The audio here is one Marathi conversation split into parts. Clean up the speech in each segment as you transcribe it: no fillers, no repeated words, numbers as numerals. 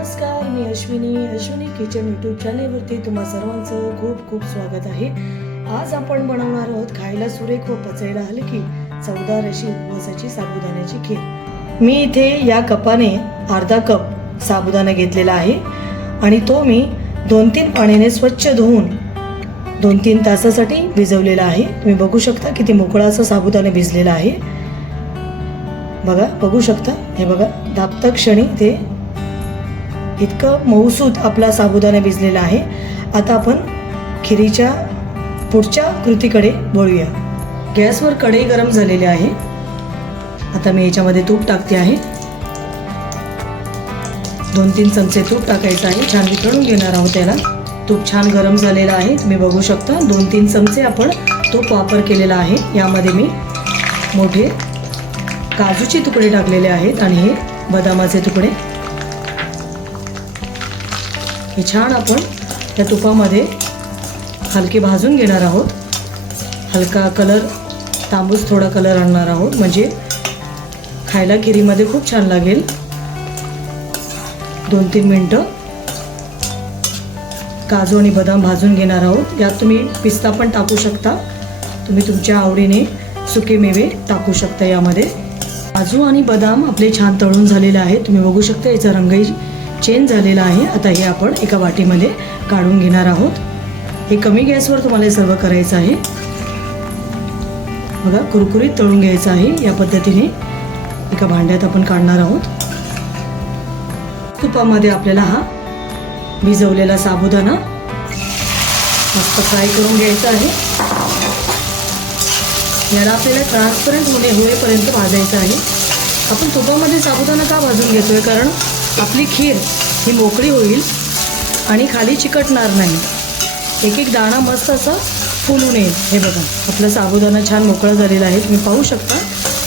नमस्कार, मी अश्विनी किचन यूट्यूब चॅनेलवरती तुम्हा सर्वांचं खूप खूप स्वागत आहे. आज आपण बनवणार आहोत खायला सुरेख व पचायला हलकी चवदार अशी उपवासाची साबुदाण्याची खीर. मी इथे या कपाने अर्धा कप साबुदाणा घेतलेला आहे आणि तो मी 2-3 पाण्याने स्वच्छ धुवून 2-3 तासासाठी भिजवलेला आहे. तुम्ही बघू शकता किती मोकळा असा साबुदाणा भिजलेला आहे. बघू शकता, हे बघा दाबता क्षणी ते इतकं मऊसूत आपला साबुदाणा भिजलेला आहे. आता आपण खिरीच्या पुढच्या कृतीकडे वळूया. गॅसवर कढई गरम झालेली आहे. आता मी याच्यामध्ये तूप टाकते आहे. 2-3 चमचे तूप टाकायचं आहे. छान वितळून घेणार आहोत त्याला. तूप छान गरम झालेलं आहे, तुम्ही बघू शकता. 2-3 चमचे आपण तूप वापर केलेला आहे. यामध्ये मी मोठे काजूचे तुकडे टाकलेले आहेत आणि हे बदामाचे तुकडे. हे छान आपण त्या तुपामध्ये हलके भाजून घेणार आहोत. हलका कलर, तांबूस थोडा कलर आणणार आहोत, म्हणजे खायला खिरीमध्ये खूप छान लागेल. 2-3 मिनटं काजू आणि बदाम भाजून घेणार आहोत. यात तुम्ही पिस्ता पण टाकू शकता. तुम्ही तुमच्या आवडीने सुके मेवे टाकू शकता यामध्ये. काजू आणि बदाम आपले छान तळून झालेले आहेत. तुम्ही बघू शकता याचा रंगही चेंज झालेला आहे. आता हे आपण एका वाटीमध्ये काढून घेणार आहोत. हे कमी गॅसवर तुम्हाला हे सर्व करायचं आहे. बघा, कुरकुरीत तळून घ्यायचं आहे. या पद्धतीने एका भांड्यात आपण काढणार आहोत. तुपामध्ये आपल्याला हा भिजवलेला साबुदाणा मस्त फ्राय करून घ्यायचा आहे. याला आपल्याला ट्रान्सपरंट होईपर्यंत भाजायचं आहे. आपण तुपामध्ये साबुदाणा का भाजून घेतोय? कारण आपली खीर ही मोकळी होईल आणि खाली चिकटणार नाही. एक दाणा मस्त असं फुलून येईल. हे बघा, आपला साबुदाणा छान मोकळा झालेला आहे, तुम्ही पाहू शकता.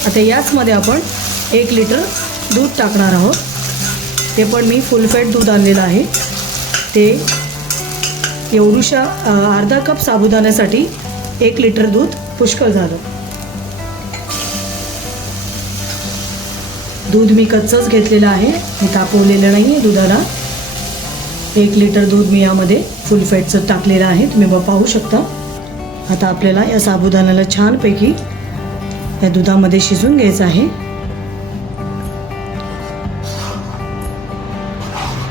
आता याचमध्ये आपण 1 लिटर दूध टाकणार आहोत. ते पण मी फुल फॅट दूध आणलेलं आहे. ते एवढूशा अर्धा कप साबुदाण्यासाठी 1 लिटर दूध पुष्कळ झालं. दूध मी कच्चंच घेतलेलं आहे, मी तापवलेलं नाही आहे दुधाला. 1 लिटर दूध मी यामध्ये फुल फॅटचं टाकलेलं आहे, तुम्ही पाहू शकता. आता आपल्याला या साबुदाण्याला छानपैकी या दुधामध्ये शिजवून घ्यायचं आहे.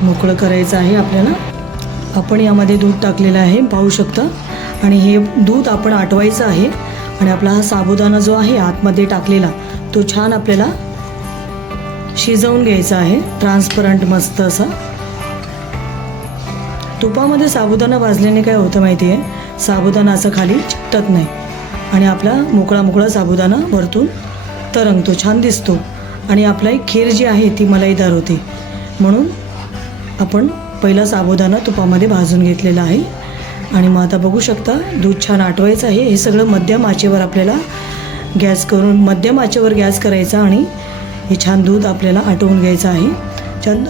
मोकळं करायचं आहे आपल्याला. आपण यामध्ये दूध टाकलेलं आहे, पाहू शकता. आणि हे दूध आपण आटवायचं आहे आणि आपला हा साबुदाणा जो आहे आतमध्ये टाकलेला तो छान आपल्याला शिजवून घ्यायचा आहे. ट्रान्सपरंट मस्त असा. तुपामध्ये साबुदाणा भाजल्याने काय होतं माहिती आहे? साबुदाणा असं खाली चिकटत नाही आणि आपला मोकळा साबुदाणा वरतून तरंगतो, छान दिसतो आणि आपला खीर जी आहे ती मलाईदार होते. म्हणून आपण पहिला साबुदाणा तुपामध्ये भाजून घेतलेला आहे. आणि मग आता बघू शकता दूध छान आटवायचं आहे. हे सगळं मध्यम आचेवर आपल्याला मध्यम आचेवर गॅस करायचा आणि हे छान दूध आपल्याला आटवून घ्यायचं आहे. छान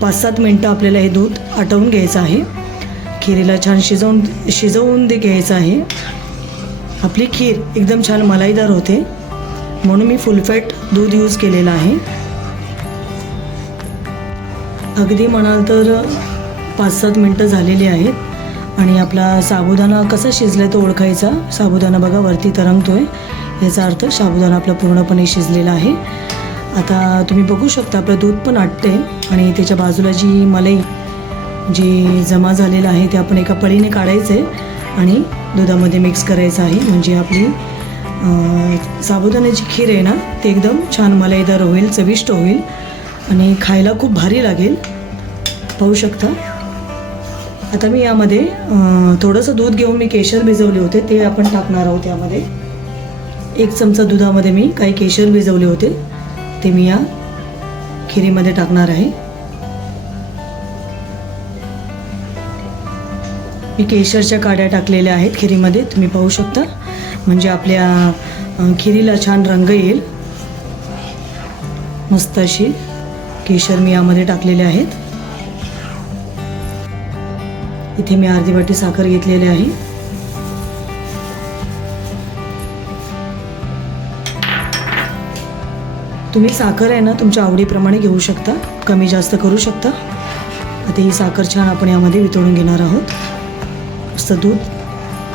5-7 मिनटं आपल्याला हे दूध आटवून घ्यायचं आहे. खिरीला छान शिजवून घ्यायचं आहे. आपली खीर एकदम छान मलाईदार होते, म्हणून मी फुल फॅट दूध यूज केलेलं आहे. अगदी म्हणाल तर 5-7 मिनटं झालेली आहेत आणि आपला साबुदाणा कसा शिजला तो ओळखायचा. साबुदाणा बघा वरती तरंगतोय, याचा अर्थ साबुदाणा आपला पूर्णपणे शिजलेला आहे. आता तुम्ही बघू शकता आपलं दूध पण आटते आणि त्याच्या बाजूला जी मलाई जे जमा झालेलं आहे ते आपण एका पळीने काढायचं आहे आणि दुधामध्ये मिक्स करायचं आहे. म्हणजे आपली साबुदाण्याची खीर आहे ना, ती एकदम छान मलाईदार होईल, चविष्ट होईल आणि खायला खूप भारी लागेल. पाहू शकता. आता मी यामध्ये थोडंसं दूध घेऊन मी केशर भिजवले होते, ते आपण टाकणार आहोत. यामध्ये 1 चमचा दुधामध्ये मी काही केशर भिजवले होते, ते मी या खिरीमध्ये टाकणार आहे. मी केशरच्या काड्या टाकलेल्या आहेत खिरीमध्ये, तुम्ही पाहू शकता. म्हणजे आपल्या खिरीला छान रंग येईल. मस्त अशी केशर मी यामध्ये टाकलेले आहेत. इथे मी अर्धी वाटी साखर घेतलेली आहे. तुम्ही साखर आहे ना तुमच्या आवडीप्रमाणे घेऊ शकता, कमी जास्त करू शकता. आता ही साखर छान आपण यामध्ये वितळून घेणार आहोत. मस्त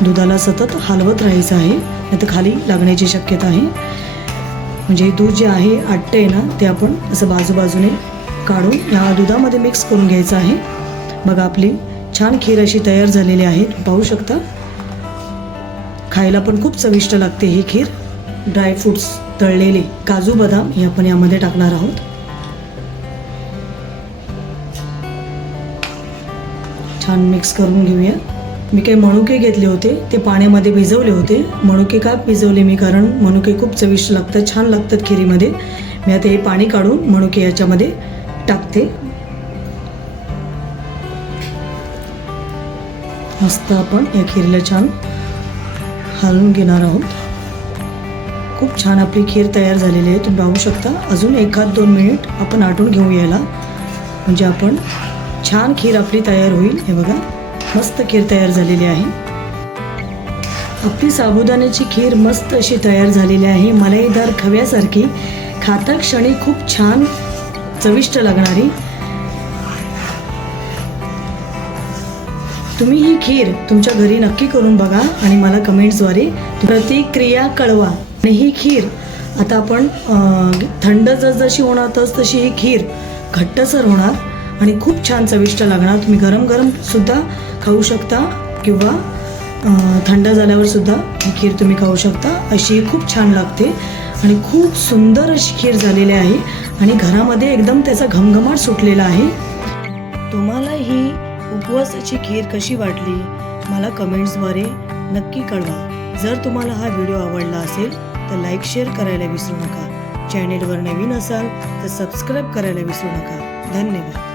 दुधाला सतत हलवत राहायचं आहे, नाही तर खाली लागण्याची शक्यता आहे. म्हणजे दूध जे आहे आटते ना, ते आपण असं बाजूबाजूने काढून या दुधामध्ये मिक्स करून घ्यायचं आहे. बघा आपली छान खीर अशी तयार झालेली आहे, पाहू शकता. खायला पण खूप चविष्ट लागते ही खीर. ड्रायफ्रूट्स तळलेले काजू बदाम हे आपण यामध्ये टाकणार आहोत. छान मिक्स करून घेऊया. मी काही मनुके घेतले होते, ते पाण्यामध्ये भिजवले होते. मनुके का भिजवले मी, कारण मनुके खूप चविष्ट लागतात, छान लागतात खिरीमध्ये. मी आता हे पाणी काढून मनुके याच्यामध्ये टाकते. मस्त आपण या खीरीला छान हलवून घेणार आहोत. खूप छान आपली खीर तयार झालेली आहे, तुम्ही पाहू शकता. अजून 1-2 मिनिट आपण आटून घेऊ याला, म्हणजे आपण छान खीर आपली तयार होईल. हे बघा मस्त खीर तयार झालेली आहे. आपली साबुदाण्याची खीर मस्त अशी तयार झालेली आहे, मलाईदार खव्यासारखी, खाता क्षणी खूप छान चविष्ट लागणारी. तुम्ही ही खीर तुमच्या घरी नक्की करून बघा आणि मला कमेंट्सद्वारे प्रतिक्रिया कळवा. आणि ही खीर आता आपण थंड जशी होणार तशी ही खीर घट्टसर होणार आणि खूप छान चविष्ट लागणार. तुम्ही गरम गरम सुद्धा खाऊ शकता किंवा थंड झाल्यावर सुद्धा ही खीर तुम्ही खाऊ शकता. अशी खूप छान लागते आणि खूप सुंदर अशी खीर झालेली आहे आणि घरामध्ये एकदम त्याचा घमघमाट सुटलेला आहे. तुम्हाला ही उपवासाची खीर कशी वाटली मला कमेंट्सद्वारे नक्की कळवा. जर तुम्हाला हा व्हिडिओ आवडला असेल तर लाईक शेअर करायला विसरू नका. चॅनेलवर नवीन असाल तर सबस्क्राईब करायला विसरू नका. धन्यवाद.